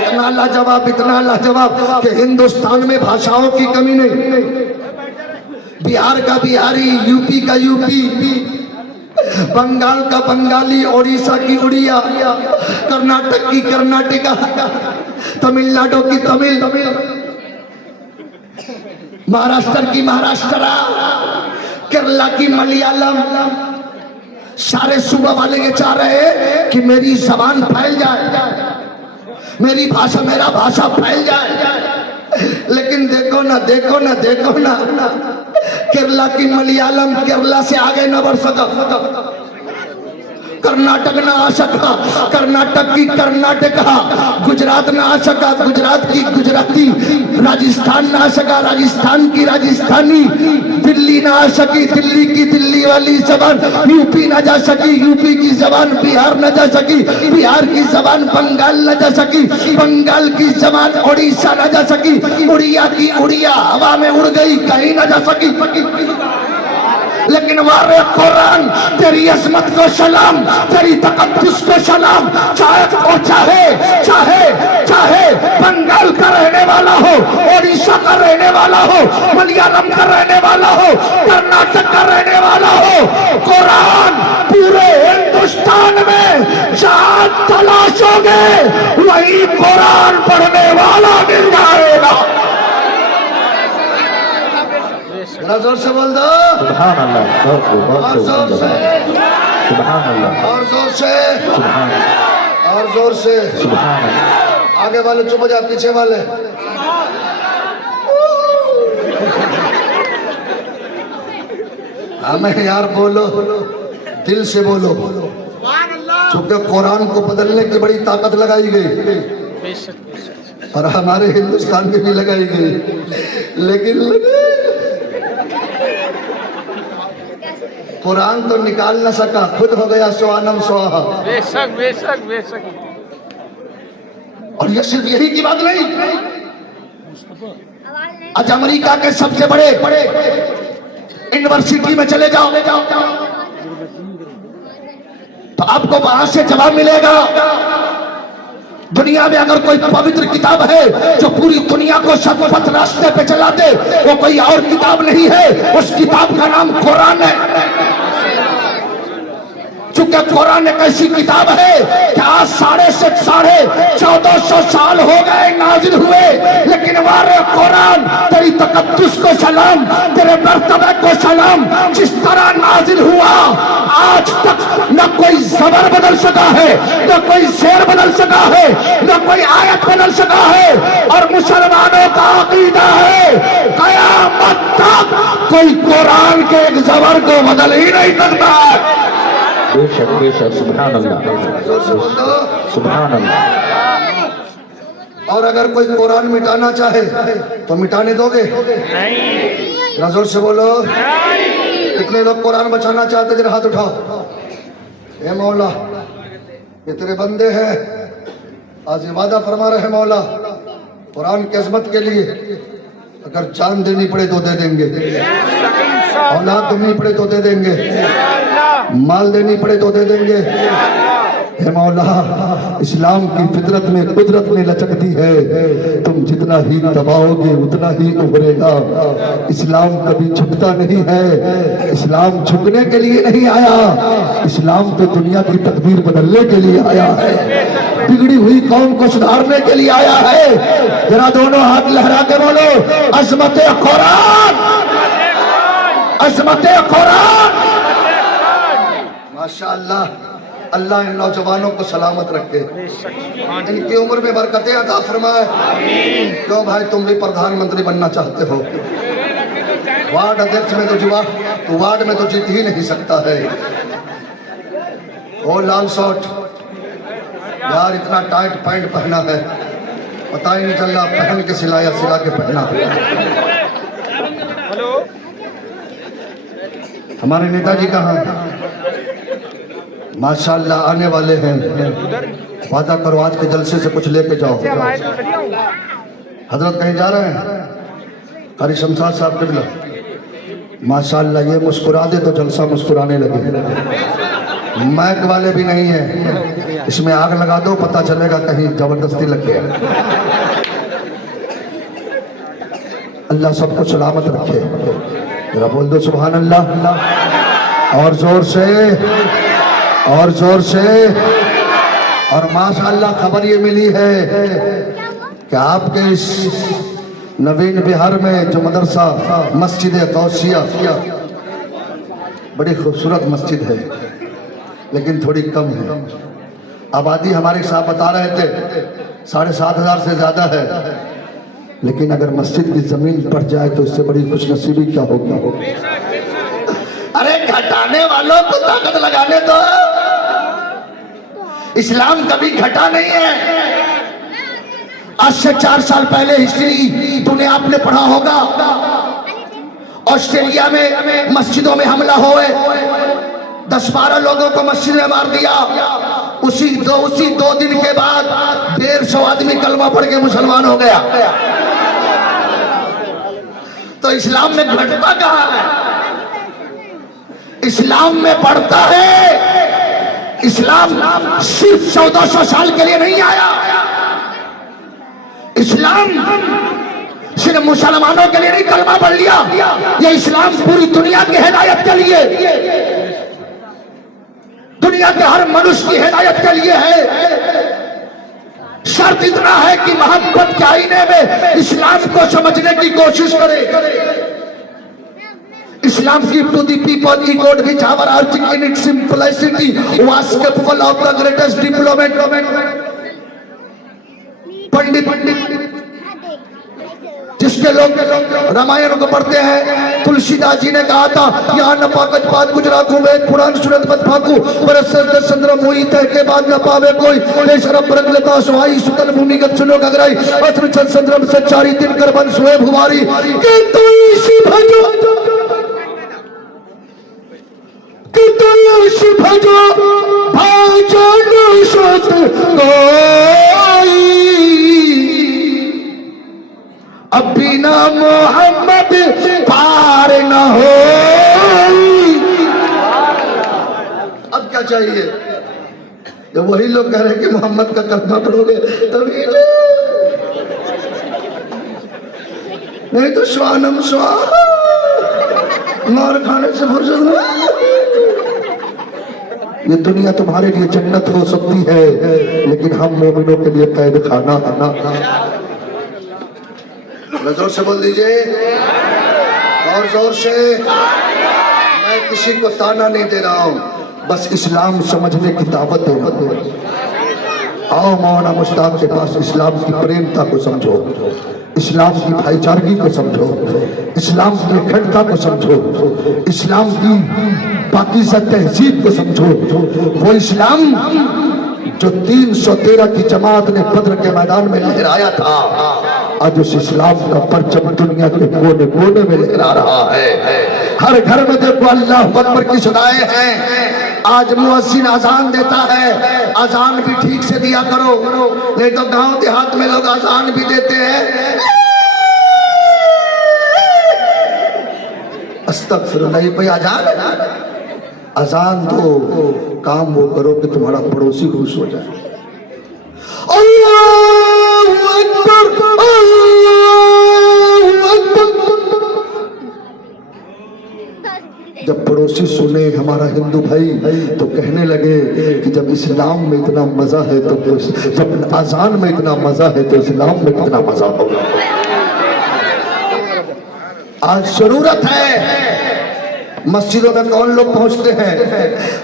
इतना लाजवाब कि हिंदुस्तान में भाषाओं की कमी नहीं। बिहार का बिहारी, यूपी का यूपी, बंगाल का बंगाली, उड़ीसा की उड़िया, कर्नाटक की कर्नाटका, तमिलनाडु की तमिल, महाराष्ट्र की महाराष्ट्रा, केरला की मलयालम। सारे सूबा वाले ये चाह रहे हैं कि मेरी जबान फैल जाए, मेरी भाषा, मेरा भाषा फैल जाए। लेकिन देखो ना, केरला की मलयालम केरला से आगे न बढ़ सका, कर्नाटक ना आ सका, कर्नाटक की कर्नाटका, गुजरात ना आ सका, गुजरात की गुजराती, राजस्थान ना आ सका, राजस्थान की राजस्थानी, दिल्ली ना आ सकी, दिल्ली की दिल्ली वाली जबान, यूपी ना जा सकी, यूपी की जबान बिहार ना जा सकी, बिहार की जबान बंगाल ना जा सकी, बंगाल की जबान उड़ीसा ना जा सकी, उड़िया की उड़िया हवा में उड़ गई, कहीं ना जा सकी। लेकिन वारे कुरान तेरी अजमत को सलाम, तेरी तकद्दुस को सलाम। चाहे बंगाल का रहने वाला हो, ओडिशा का रहने वाला हो, मलयालम का रहने वाला हो, कर्नाटक का रहने वाला हो, कुरान पूरे हिंदुस्तान में जहां तलाशोगे वही कुरान पढ़ने वाला मिल जाएगा। जोर से बोल दो सुभान अल्लाह, और जोर से, सुभान अल्लाह, और जोर से, सुभान और जोर से। सुभान अल्लाह। आगे वाले चुप हो जा, पीछे वाले हमें यार बोलो, दिल से बोलो, क्योंकि कुरान को बदलने की बड़ी ताकत लगाई गई और हमारे हिंदुस्तान में भी लगाई गई। लेकिन कुरान तो निकाल न सका, खुद हो गया स्वानम स्वाहा। बेशक बेशक बेशक। और ये सिर्फ यही की बात नहीं, आज अमेरिका के सबसे बड़े यूनिवर्सिटी में चले जाओ तो आपको वहां से जवाब मिलेगा। दुनिया में अगर कोई पवित्र किताब है जो पूरी दुनिया को सतपथ रास्ते पे चला दे, वो कोई और किताब नहीं है, उस किताब का नाम कुरान है। चूंकि कुरान एक ऐसी किताब है कि आज 1450 साल हो गए नाजिल हुए, लेकिन वारे कुरान तेरी तकद्दुस को सलाम, तेरे मर्तबे को सलाम, जिस तरह नाजिल हुआ आज तक न कोई ज़बर बदल सका है, न कोई शेर बदल सका है, न कोई आयत बदल सका है। और मुसलमानों का अकीदा है क़यामत तक कोई कुरान के एक ज़बर को बदल ही नहीं सकता। बेशक बेशक, सुभान अल्लाह, सुभान अल्लाह। और अगर कोई कुरान मिटाना चाहे तो मिटाने दोगे? नहीं। जोर से बोलो। कितने लोग कुरान बचाना चाहते, जरा हाथ उठाओ। ए मौला, ये तेरे बंदे हैं, आज वादा फरमा रहे मौला, कुरान की अजमत के लिए अगर जान देनी पड़े तो दे देंगे, औलाद देनी पड़े तो दे देंगे, माल देनी पड़े तो दे देंगे। हे मौला, इस्लाम की फितरत में कुदरत में लचकती है, तुम जितना ही दबाओगे उतना ही उभरेगा। इस्लाम कभी झुकता नहीं है, इस्लाम झुकने के लिए नहीं आया, इस्लाम तो दुनिया की तकदीर बदलने के लिए आया है, बिगड़ी हुई कौम को सुधारने के लिए आया है। जरा दोनों हाथ लहरा के बोलो, अज़मत कुरान, अज़मत कुरान। माशाअल्लाह, अल्लाह इन नौजवानों को सलामत रखे, इनकी उम्र में बरकतें अता फरमाए। क्यों भाई, तुम भी प्रधानमंत्री बनना चाहते हो? वार्ड अध्यक्ष में तो वार्ड में तो जीत ही नहीं सकता है। ओ लाल शॉट यार, इतना टाइट पैंट पहना है, पता ही नहीं चल रहा पहन के सिला के पहना। हमारे नेताजी कहाँ? माशाअल्लाह आने वाले हैं, वादा करो आज के जलसे से कुछ लेके जाओ। हजरत कहीं जा रहे हैं? कारी शमशाद साहब किबला, माशाअल्लाह ये मुस्कुरा दे तो जलसा मुस्कुराने लगे। मैक वाले भी नहीं है, इसमें आग लगा दो पता चलेगा कहीं जबरदस्ती लग गया। अल्लाह सबको सलामत रखे। जरा बोल दो सुभान अल्लाह और जोर से, और जोर से। और माशाअल्लाह खबर ये मिली है कि आपके इस नवीन बिहार में जो मदरसा मस्जिद गौसिया, बड़ी खूबसूरत मस्जिद है लेकिन थोड़ी कम है। आबादी हमारे साहब बता रहे थे 7,500 से ज्यादा है, लेकिन अगर मस्जिद की जमीन पड़ जाए तो इससे बड़ी खुशनसीबी क्या होगी। अरे घटाने वालों को ताकत लगाने दो। इस्लाम कभी घटा नहीं है। आज से 4 साल पहले हिस्ट्री दुनिया आपने पढ़ा होगा, ऑस्ट्रेलिया में मस्जिदों में हमला हुए, 10-12 लोगों को मस्जिद में मार दिया। उसी 2 दिन के बाद 150 आदमी कलमा पढ़ के मुसलमान हो गया। तो इस्लाम में घटता कहाँ है? इस्लाम में बढ़ता है। इस्लाम सिर्फ 1400 साल के लिए नहीं आया। इस्लाम सिर्फ मुसलमानों के लिए नहीं कलमा पढ़ लिया, ये इस्लाम पूरी दुनिया की हिदायत के लिए, दुनिया के हर मनुष्य की हिदायत के लिए है। शर्त इतना है कि मोहब्बत के आईने में इस्लाम को समझने की कोशिश करें। Islam give to the people he got which overarching in its simplicity was capable of the greatest diplomat. पंडित जिसके लोग रामायण को पढ़ते हैं, तुलसीदास जी ने कहा था यहाँ न पाकज पात गुजरात वेद पुराण सुरत मत फाकू पर चंद्र मोही तय के बाद न पावे कोई शरब प्रगलता सुहाई सुतल भूमिगत सुनो गगराई अत्र चंद्रम सच्चारी दिन कर बन सोए भुवारी कि तुलसी भजो, कि तुलसी भजो भजन सुत कोई अब बिना मोहम्मद पार न हो। अब क्या चाहिए? जब वही लोग कह रहे हैं कि मोहम्मद का कलमा पढ़ोगे तभी नहीं तो श्वानम स्वाहा मार खाने से फुर्सत नहीं। ये दुनिया तुम्हारे लिए जन्नत हो सकती है, लेकिन हम मोमिनों के लिए कैद खाना है। जोर से बोल दीजिए और जोर से। मैं किसी को ताना नहीं दे रहा हूँ, बस इस्लाम समझने की दावत दे रहा हूँ। आओ मौलाना मुश्ताक के पास इस्लाम की प्रेमता को समझो, इस्लाम की भाईचारगी को समझो, इस्लाम की अखंडता को समझो, इस्लाम की पाकीज़ा तहजीब को समझो। वो इस्लाम जो 313 की जमात ने बद्र के मैदान में लहराया था, आज उस इस्लाम का परचम दुनिया के कोने कोने में लहरा रहा है। हर घर में देखो अल्लाह अकबर की सदाएं हैं। आज मुअज्जिन अजान देता है, अजान भी ठीक से दिया करो, नहीं तो गांव देहात में लोग अजान भी देते हैं अस्तगफिरुल्लाह। भाई अजान दो, काम वो करो कि तुम्हारा पड़ोसी खुश हो जाए। अल्लाहु अकबर, अल्लाहु अकबर। जब पड़ोसी सुने हमारा हिंदू भाई तो कहने लगे कि जब इस्लाम में इतना मजा है तो जब अजान में इतना मजा है तो इस्लाम में कितना मजा होगा। आज जरूरत है। मस्जिदों में कौन लोग पहुंचते हैं?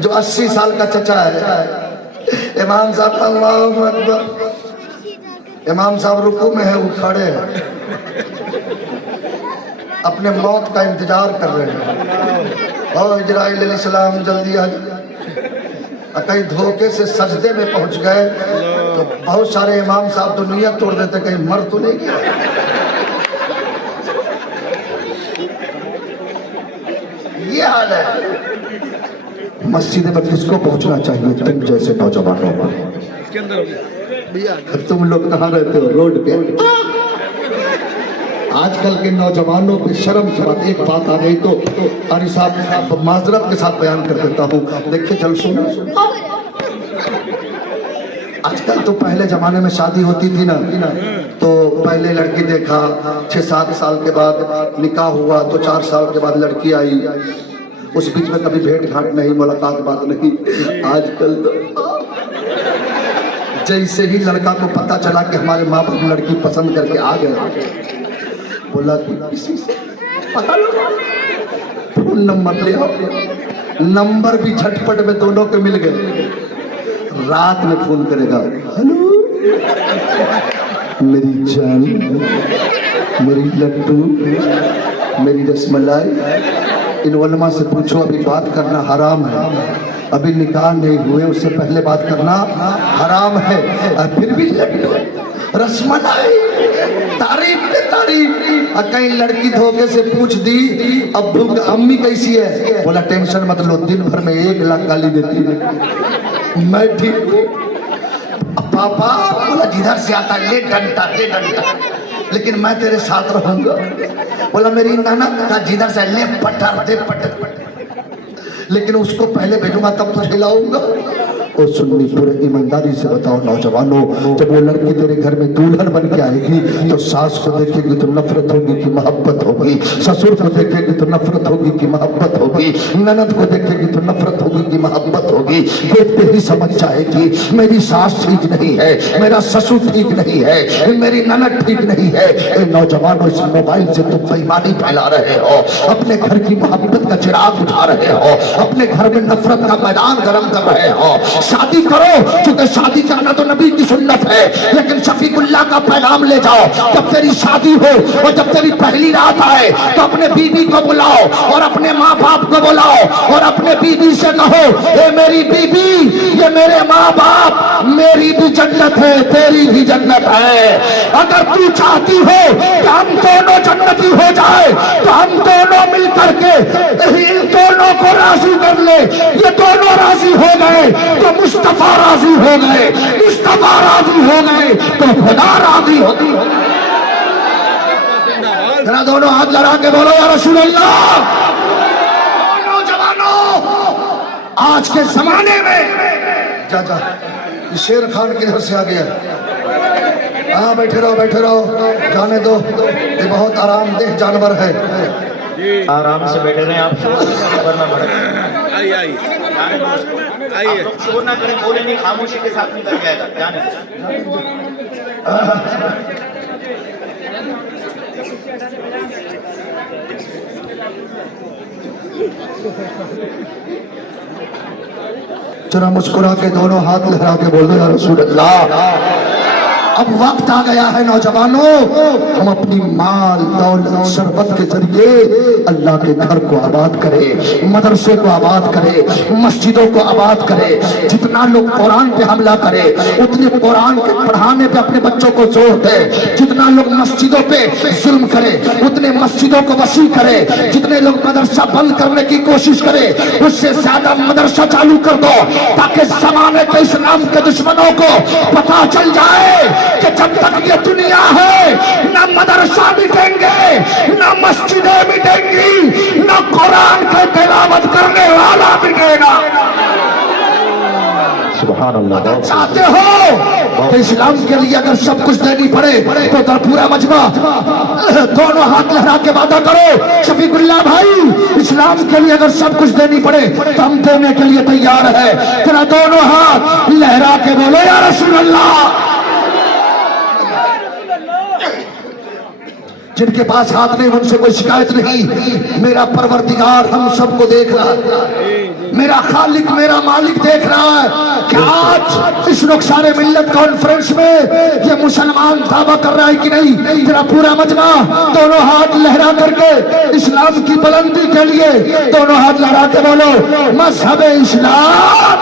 जो 80 साल का चचा है। इमाम साहब अल्लाहु अकबर, इमाम साहब रुकू में है, वो खड़े हैं, अपने मौत का इंतजार कर रहे हैं। और इजराइल अलैहिस्सलाम जल्दी आ जाए। कहीं धोखे से सजदे में पहुंच गए तो बहुत सारे इमाम साहब तो नियत तोड़ देते, कहीं मर तो नहीं गया। ये हाल है। मस्जिद में किसको पहुंचना चाहिए? तुम जैसे नौजवानों में। तुम लोग कहाँ रहते हो? रोड पे। आजकल के नौजवानों पे शर्म की बात, एक बात आ गई तो अरे साहब माजरत के साथ बयान कर देता हूँ। देखिए जलसों में आजकल तो पहले जमाने में शादी होती थी ना, तो पहले लड़की देखा, 6-7 साल के बाद निकाह हुआ, तो 4 साल के बाद लड़की आई, उस बीच में कभी भेंट घाट नहीं, मुलाकात बात नहीं। आजकल तो जैसे ही लड़का को पता चला कि हमारे माँ बाप लड़की पसंद करके आ गए, बोला कि किसी से पता लगा, फोन नंबर ले आओ। नंबर भी झटपट में दोनों के मिल गए। रात में फोन करेगा, हेलो मेरी जान, मेरी लड्डू, मेरी रसमलाई, इन उलमा से पूछो अभी बात करना हराम है, अभी निकाह नहीं हुए उससे पहले बात करना हराम है। और फिर भी लड्डू रसमलाई, तारीफ पे तारीफ। कहीं लड़की धोखे से पूछ दी, अब्बू अम्मी कैसी है, बोला टेंशन मत लो, दिन भर में 1 लाख गाली देती है, मैं ठीक हूँ। पापा बोला जिधर से आता ले डंडा दे डंडा, लेकिन मैं तेरे साथ रहूंगा। बोला मेरी ननद का जिधर से ले पटर दे पटर, लेकिन उसको पहले भेजूंगा तब तो खिलाऊंगा। और सुन्नी पूरे ईमानदारी से बताओ नौजवानों, जब वो लड़की तेरे घर में दुल्हन बन के आएगी तो सास को देखेगी तो नफरत होगी कि मोहब्बत होगी, ससुर को देखेगी तो नफरत होगी कि मोहब्बत होगी, ननद को देखेगी तो नफरत होगी कि मोहब्बत होगी। देखते ही समझ जाएगी मेरी सास ठीक नहीं है, मेरा ससुर ठीक नहीं है, मेरी ननद ठीक नहीं है। ए नौजवानों, इस मोबाइल से तुम बेईमानी फैला रहे हो, अपने घर की मोहब्बत का चिराग उठा रहे हो, अपने घर में नफरत का मैदान गर्म कर रहे हो। शादी करो, क्योंकि शादी करना तो नबी की सुन्नत है, लेकिन शफीकुल्लाह का पैगाम ले जाओ। जब तेरी शादी हो और जब तेरी पहली रात आए तो अपने बीवी को बुलाओ और अपने माँ बाप को बुलाओ और अपने बीवी से कहो, ये मेरी बीवी, ये मेरे माँ बाप, मेरी भी जन्नत है, तेरी भी जन्नत है। अगर तू चाहती हो कि हम दोनों जन्नती हो जाए तो हम दोनों मिल करके इन दोनों को राजी कर ले। ये दोनों राजी हो गए तो मुस्तफा राजी हो गए, मुस्तफा राजी हो गए तो खुदा राजी होती हो। जरा दोनों हाथ लगा के बोलो या रसूल अल्लाह। नौजवानों, आज के जमाने में जा ये शेर खान किधर से आ गया? हाँ बैठे रहो, जाने दो, ये बहुत आरामदेह जानवर है। आराम से बैठे रहे आप, वरना भड़क आइए आप लोग शोर ना करें, बोले नहीं, खामोशी के साथ निकल जाएगा, जाने जरा मुस्कुरा के दोनों हाथ लहरा के बोल दो या रसूल अल्लाह। अब वक्त आ गया है नौजवानों, हम अपनी माल दौलत शरबत के जरिए अल्लाह के घर को आबाद करें, मदरसे को आबाद करें, मस्जिदों को आबाद करें। जितना लोग कुरान पे हमला करें उतने कुरान के पढ़ाने पे अपने बच्चों को जोर दें। जितना लोग मस्जिदों पे जुल्म करें उतने मस्जिदों को वसी करें। जितने लोग मदरसा बंद करने की कोशिश करें उससे ज्यादा मदरसा चालू कर दो, ताकि जमाने के इस्लाम के दुश्मनों को पता चल जाए कि जब तक ये दुनिया है न मदरसा मिटेंगे, न मस्जिदें मिटेंगी, न कुरान के तिलावत करने वाला मिटेगा। सुभान अल्लाह। चाहते हो कि इस्लाम के लिए अगर सब कुछ देनी पड़े तो पूरा मजमा दोनों हाथ लहरा के वादा करो, शफीकुल्लाह भाई, इस्लाम के लिए अगर सब कुछ देनी पड़े तो हम देने के लिए तैयार है। तेरा दोनों हाथ लहरा के बोलो या रसूल अल्लाह। जिनके पास हाथ नहीं उनसे कोई शिकायत नहीं। मेरा परवरदिगार हम सबको देख रहा है, मेरा खालिक मेरा मालिक देख रहा है कि आज इस नुकसाने मिल्लत कॉन्फ्रेंस में ये मुसलमान दावा कर रहा है कि नहीं। तेरा पूरा मजमा दोनों हाथ लहरा करके इस्लाम की बुलंदी के लिए दोनों हाथ लहरा के बोलो, मजहब इस्लाम।